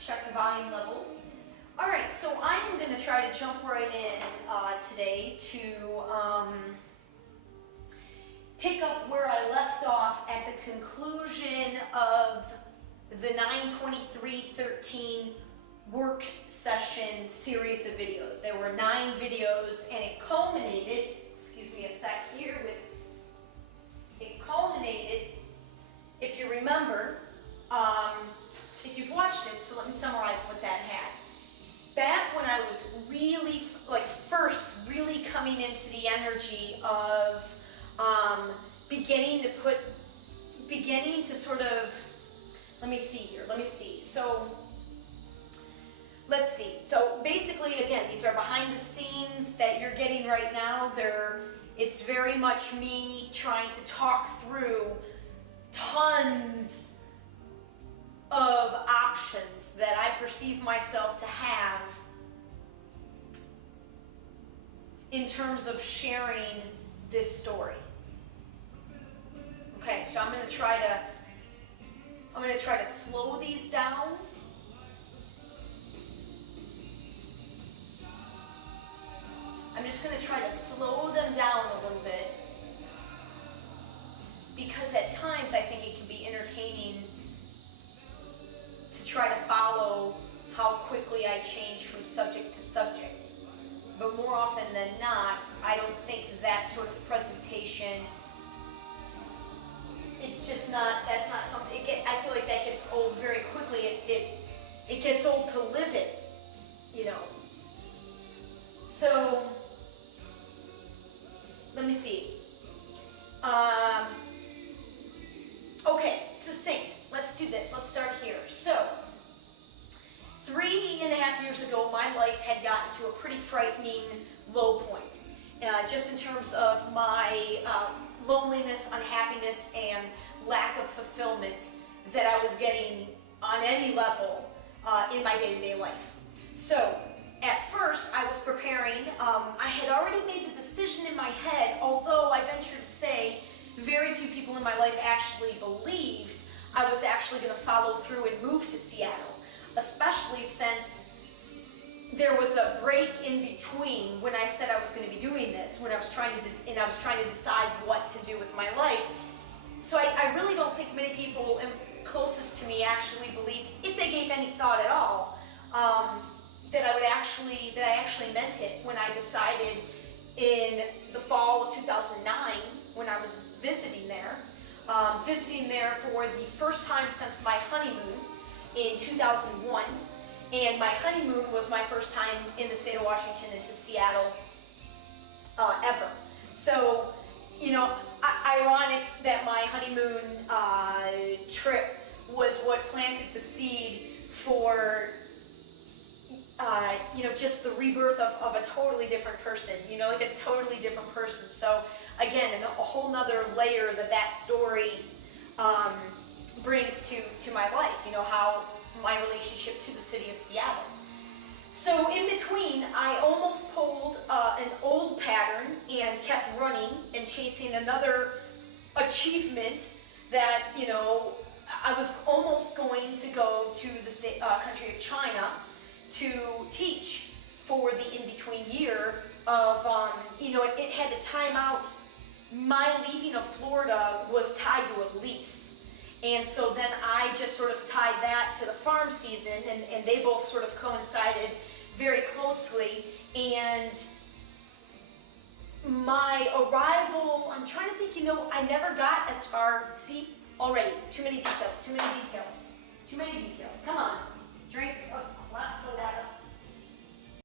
check the volume levels. All right, so I'm going to try to jump right in today to pick up where I left off at the conclusion of the 9/23/13 work session series of videos. There were 9 videos, and it culminated, excuse me a sec here, if you remember, if you've watched it, so let me summarize what that had. Back when I was really, first really coming into the energy of beginning to sort of, let me see. So, let's see. So basically, again, these are behind the scenes that you're getting right now. It's very much me trying to talk through tons of options that I perceive myself to have in terms of sharing this story. Okay, so I'm going to try to slow these down. I'm just going to try to slow them down a little bit, because at times I think it can be entertaining to try to follow how quickly I change from subject to subject. But more often than not, I don't think that sort of presentation, that's not something, I feel like that gets old very quickly. It gets old to live it, you know. So, let me see. Okay, succinct. Let's do this. Let's start here. So, 3.5 years ago, my life had gotten to a pretty frightening low point. Just in terms of my loneliness, unhappiness, and lack of fulfillment that I was getting on any level in my day-to-day life. So, at first, I was preparing. I had already made the decision in my head, although I venture to say very few people in my life actually believed I was actually going to follow through and move to Seattle, especially since there was a break in between when I said I was going to be doing this, when I was trying to decide what to do with my life. So I really don't think many people closest to me actually believed, if they gave any thought at all, that I actually meant it when I decided in the fall of 2009, when I was visiting there for the first time since my honeymoon in 2001, and my honeymoon was my first time in the state of Washington into Seattle ever. So, you know, ironic that my honeymoon trip was what planted the seed for just the rebirth of a totally different person, like a totally different person. So again, a whole nother layer that story brings to my life, how my relationship to the city of Seattle. So in between, I almost pulled an old pattern and kept running and chasing another achievement that, I was almost going to go to the country of China to teach for the in-between year of, it had to time out. My leaving of Florida was tied to a lease. And so then I just sort of tied that to the farm season, and they both sort of coincided very closely. And my arrival, I'm trying to think, I never got as far, see, already, too many details.